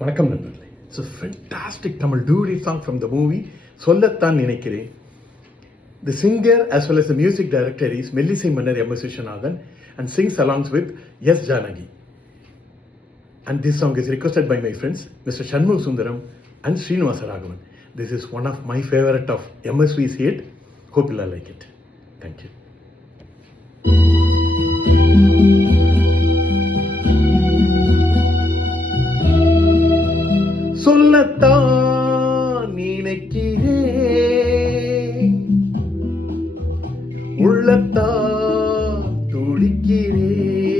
வணக்கம் நண்பர்களே. It's a fantastic Tamil duty song from the movie சொல்லத்தான் நினைக்கிறேன். The singer as well as the music director is மெல்லிசை மன்னர் M.S. Vishwanathan and sings along with S. Janagi. And this song is requested by my friends Mr. Shanmugh Sundaram and Srinivasa Raghavan. This is one of my favorite of MSV's hit. Hope you'll like it. Thank you. சொல்லத்தான் நினைக்கிறேன், உள்ளத்தான் துடிக்கிறேன்,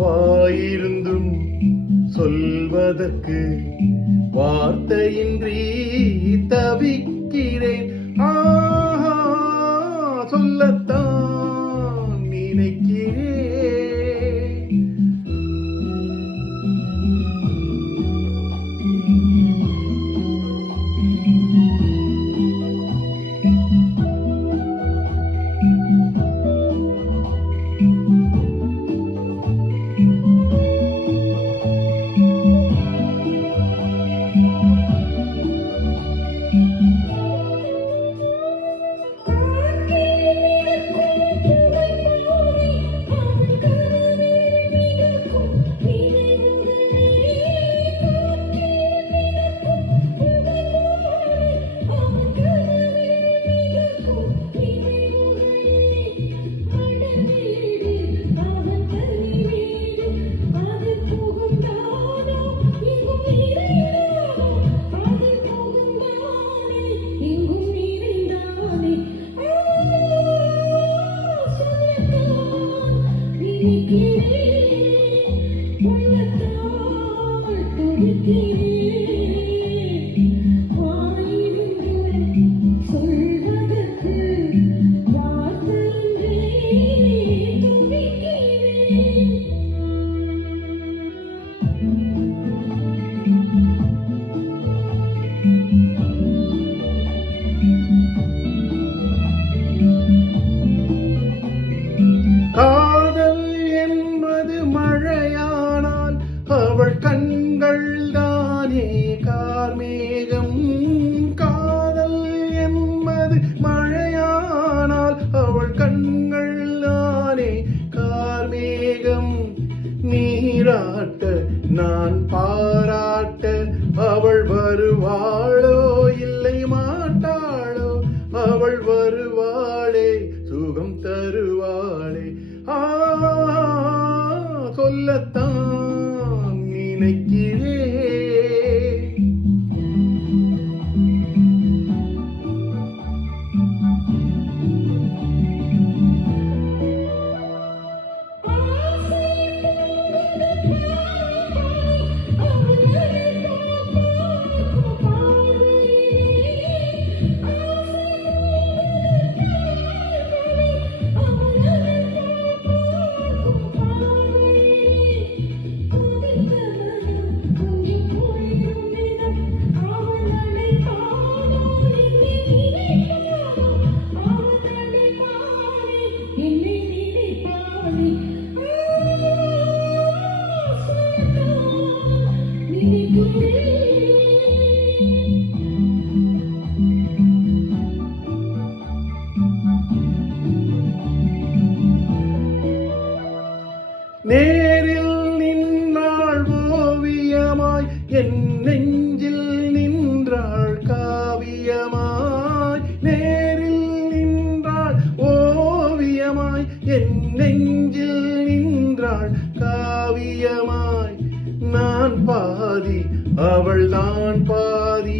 வாயிருந்தும் சொல்வதற்கு வார்த்தையின்றி தவிக்கிறேன். சொல்லத்தான் நினைக்கிறேன். காதல் என்பது மழையானால் அவள் கண்கள் தானே கார்மேகம். காதல் என்பது மழையானால் அவள் கண்கள் தானே கார்மேகம். நீராட்ட நான் பாராட்ட அவள் வருவாளோ இல்லை மாட்டாளோ, அவள் வருவாளே சுகம் தருவாளே. சொல்லத்தான் நினைக்கிறேன். நேரில் நின்றாள் ஓவியமாய், என் நெஞ்சில் நின்றாள் காவியமாய். நேரில் நின்றாள் ஓவியமாய், என் நெஞ்சில் நின்றாள் காவியமாய். நான் பாதி அவள் தான் பாதி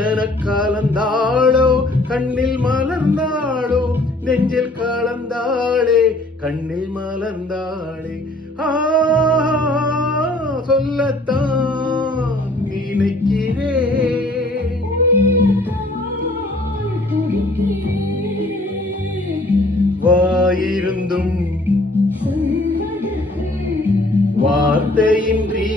என கலந்தாளோ, கண்ணில் மலர்ந்தாளோ, நெஞ்சில் கலந்தாளே கண்ணில் மலர்ந்தாளே. சொல்லத்தான் நினைக்கிறேன். வாயிருந்தும் வார்த்தையின்றி